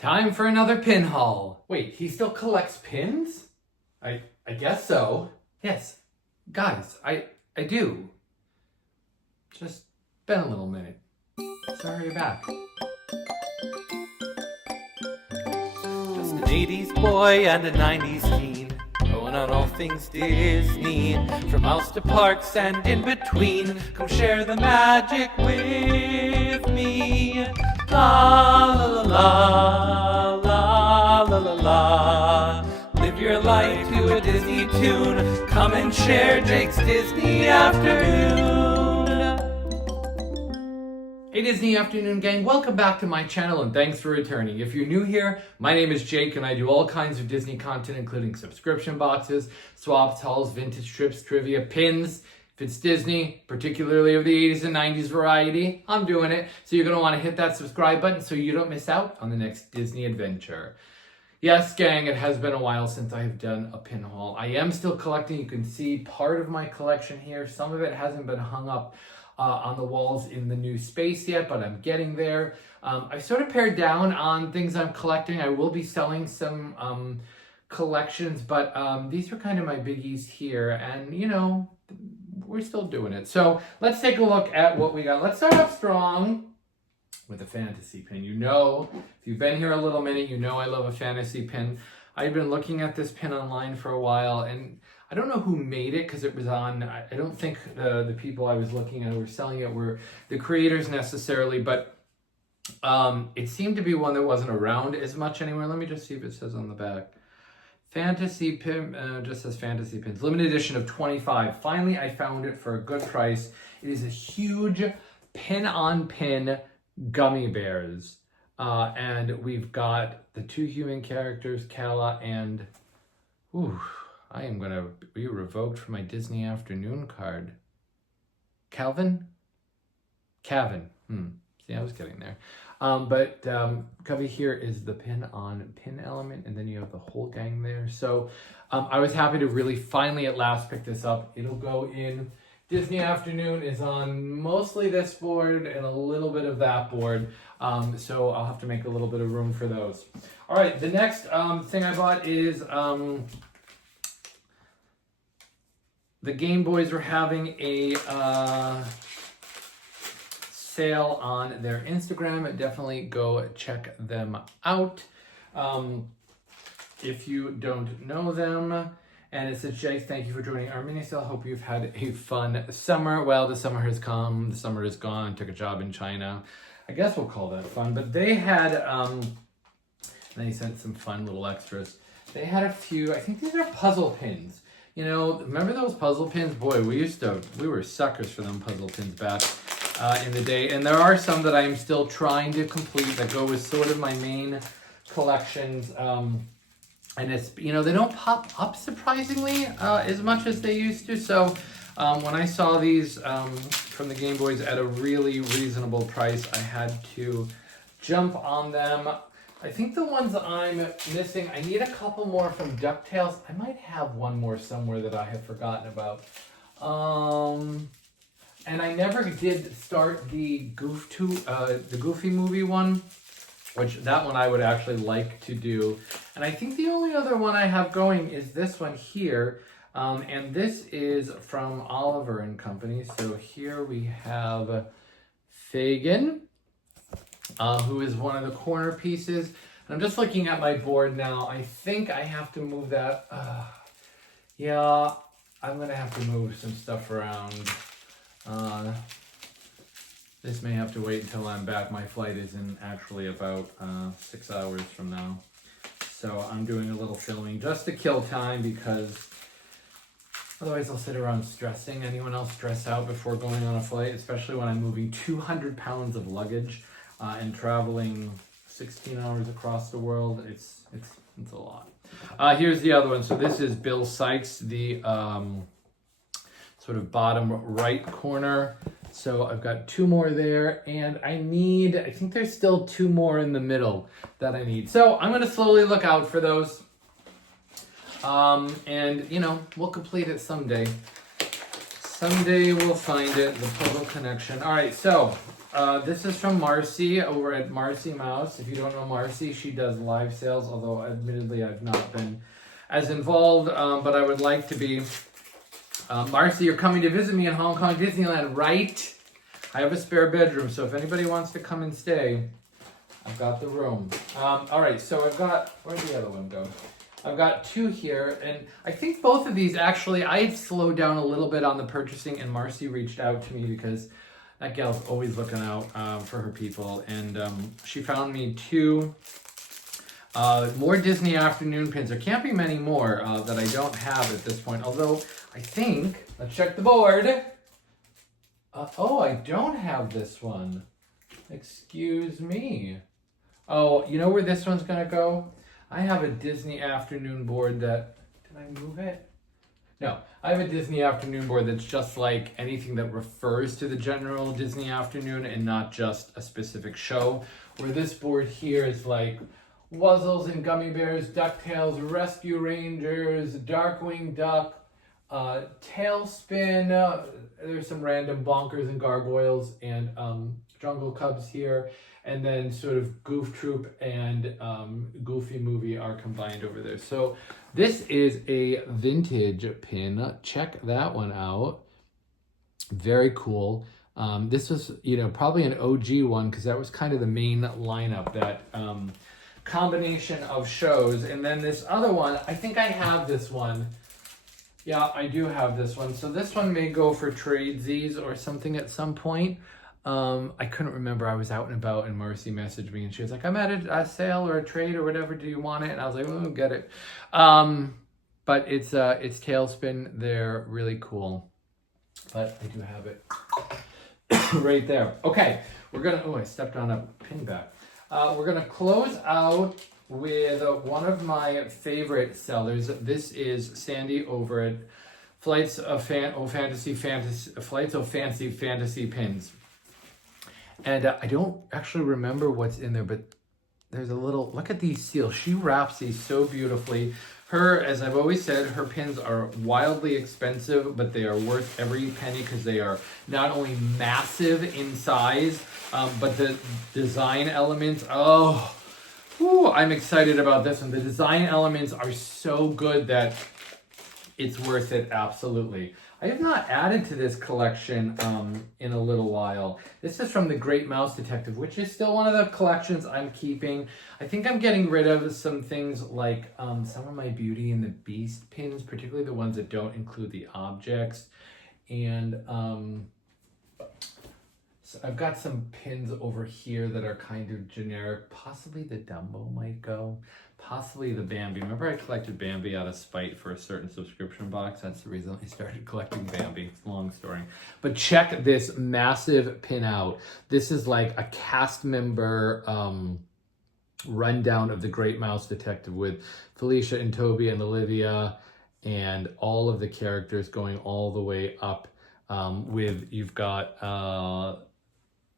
Time for another pin haul. Wait, he still collects pins? I guess so. Yes. Guys, I do. Just been a little minute. Sorry you're back. Just an 80s boy and a 90s teen, going on all things Disney, from house to parks and in between. Come share the magic with me. La la la la la la la. Live your life to a Disney tune. Come and share Jake's Disney Afternoon. Hey Disney Afternoon gang, welcome back to my channel and thanks for returning. If you're new here, my name is Jake and I do all kinds of Disney content including subscription boxes, swaps, hauls, vintage trips, trivia, pins. If it's Disney, particularly of the 80s and 90s variety, I'm doing it. So you're going to want to hit that subscribe button so you don't miss out on the next Disney adventure. Yes, gang, it has been a while since I've done a pin haul. I am still collecting. You can see part of my collection here. Some of it hasn't been hung up on the walls in the new space yet, but I'm getting there. I've sort of pared down on things I'm collecting. I will be selling some collections, but these are kind of my biggies here, and you know, we're still doing it. So let's take a look at what we got. Let's start off strong with a fantasy pin. You know, if you've been here a little minute, you know I love a fantasy pin. I've been looking at this pin online for a while, and I don't know who made it because it was on, I don't think the people I was looking at who were selling it were the creators necessarily, but it seemed to be one that wasn't around as much anymore. Let me just see if it says on the back. Fantasy pin, just says fantasy pins. Limited edition of 25. Finally, I found it for a good price. It is a huge pin-on-pin gummy bears. And we've got the two human characters, Kala and... Ooh, I am going to be revoked from my Disney Afternoon card. Calvin? Kavin. See, I was getting there. But Covey here is the pin-on-pin element, and then you have the whole gang there. So I was happy to really finally at last pick this up. It'll go in. Disney Afternoon is on mostly this board and a little bit of that board. So I'll have to make a little bit of room for those. All right, the next thing I bought is the Game Boys were having a sale on their Instagram. Definitely go check them out. If you don't know them. And it says, Jake, thank you for joining our mini sale. Hope you've had a fun summer. Well, the summer has come. The summer is gone. Took a job in China. I guess we'll call that fun. But they had, they sent some fun little extras. They had a few, I think these are puzzle pins. You know, remember those puzzle pins? Boy, we were suckers for them puzzle pins back in the day. And there are some that I'm still trying to complete that go with sort of my main collections. And it's, you know, they don't pop up surprisingly as much as they used to. So when I saw these from the Game Boys at a really reasonable price, I had to jump on them. I think the ones I'm missing, I need a couple more from DuckTales. I might have one more somewhere that I have forgotten about. And I never did start the Goofy movie one, which that one I would actually like to do. And I think the only other one I have going is this one here. And this is from Oliver and Company. So here we have Fagin, who is one of the corner pieces. And I'm just looking at my board now. I think I have to move that. Yeah, I'm going to have to move some stuff around. This may have to wait until I'm back. My flight is in actually about 6 hours from now. So I'm doing a little filming just to kill time because otherwise I'll sit around stressing. Anyone else stress out before going on a flight, especially when I'm moving 200 pounds of luggage and traveling 16 hours across the world? It's a lot. Here's the other one. So this is Bill Sykes, the sort of bottom right corner. So I've got two more there, and I think there's still two more in the middle that I need. So I'm going to slowly look out for those. And, you know, we'll complete it someday. Someday we'll find it, the puzzle connection. All right, so This is from Marcy over at Marcy Mouse. If you don't know Marcy, she does live sales, although admittedly I've not been as involved, but I would like to be. Marcy, you're coming to visit me in Hong Kong Disneyland, right? I have a spare bedroom, so if anybody wants to come and stay, I've got the room. All right, so I've got, where'd the other one go? I've got 2 here, and I think both of these, actually, I slowed down a little bit on the purchasing, and Marcy reached out to me because that gal's always looking out for her people, and she found me 2 more Disney Afternoon pins. There can't be many more that I don't have at this point, although I think, let's check the board. Oh, I don't have this one. Excuse me. Oh, you know where this one's gonna go? I have a Disney Afternoon board that, did I move it? No, I have a Disney Afternoon board that's just like anything that refers to the general Disney Afternoon and not just a specific show. Where this board here is like Wuzzles and Gummy Bears, DuckTales, Rescue Rangers, Darkwing Duck, Tailspin, there's some random Bonkers and Gargoyles and Jungle Cubs here. And then sort of Goof Troop and Goofy Movie are combined over there. So this is a vintage pin. Check that one out. Very cool. This was, probably an OG one because that was kind of the main lineup, that combination of shows. And then this other one, I think I have this one. Yeah, I do have this one. So this one may go for tradesies or something at some point. I couldn't remember. I was out and about and Marcy messaged me and she was like, I'm at a sale or a trade or whatever. Do you want it? And I was like, oh, get it. But it's Tailspin. They're really cool. But I do have it right there. Okay. I stepped on a pin back. We're going to close out with one of my favorite sellers. This is Sandy over at Flights of Fancy Pins. And I don't actually remember what's in there, but there's a little, look at these seals. She wraps these so beautifully. As I've always said, her pins are wildly expensive, but they are worth every penny because they are not only massive in size, but the design elements, I'm excited about this one. The design elements are so good that it's worth it, absolutely. I have not added to this collection in a little while. This is from The Great Mouse Detective, which is still one of the collections I'm keeping. I think I'm getting rid of some things like some of my Beauty and the Beast pins, particularly the ones that don't include the objects. And so I've got some pins over here that are kind of generic. Possibly the Dumbo might go. Possibly the Bambi. Remember I collected Bambi out of spite for a certain subscription box? That's the reason I started collecting Bambi. It's a long story. But check this massive pin out. This is like a cast member rundown of The Great Mouse Detective with Felicia and Toby and Olivia and all of the characters going all the way up you've got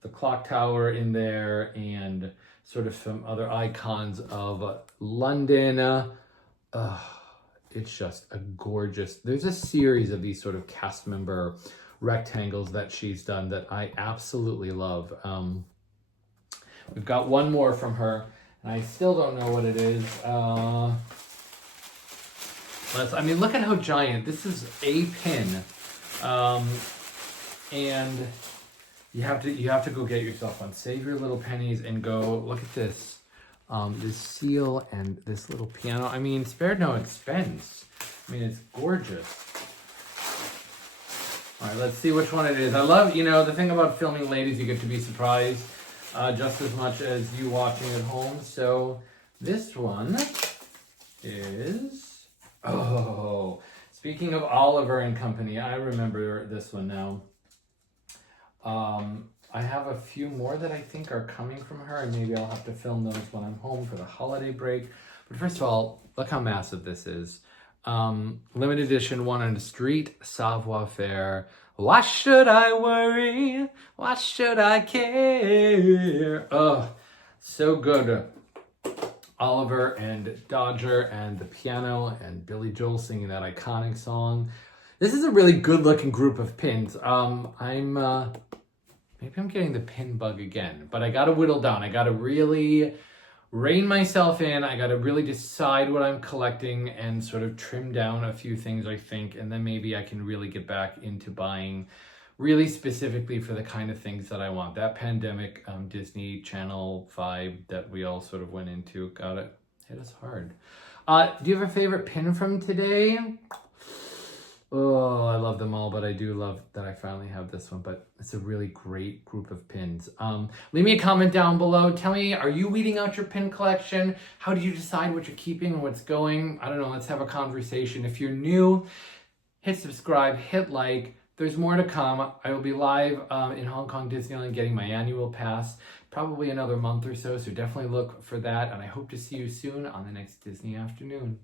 the clock tower in there and sort of some other icons of London. It's just a gorgeous, there's a series of these sort of cast member rectangles that she's done that I absolutely love. We've got one more from her, and I still don't know what it is. Look at how giant. This is a pin. And you have to go get yourself one. Save your little pennies and go. Look at this. This seal and this little piano. Spared no expense. It's gorgeous. All right, let's see which one it is. I love, the thing about filming ladies, you get to be surprised just as much as you watching at home. So this one is, speaking of Oliver and Company, I remember this one now. I have a few more that I think are coming from her, and maybe I'll have to film those when I'm home for the holiday break. But first of all, look how massive this is. Limited edition, one on the street, savoir faire. Why should I worry? Why should I care? Oh, so good. Oliver and Dodger and the piano and Billy Joel singing that iconic song. This is a really good looking group of pins. I'm maybe I'm getting the pin bug again, but I gotta whittle down. I gotta really rein myself in. I gotta really decide what I'm collecting and sort of trim down a few things, I think, and then maybe I can really get back into buying really specifically for the kind of things that I want. That pandemic Disney Channel vibe that we all sort of went into, got it, hit us hard. Do you have a favorite pin from today? Oh, I love them all, but I do love that I finally have this one, but it's a really great group of pins. Leave me a comment down below. Tell me, are you weeding out your pin collection? How do you decide what you're keeping and what's going? I don't know, let's have a conversation. If you're new, hit subscribe, hit like. There's more to come. I will be live in Hong Kong Disneyland getting my annual pass, probably another month or so, so definitely look for that, and I hope to see you soon on the next Disney Afternoon.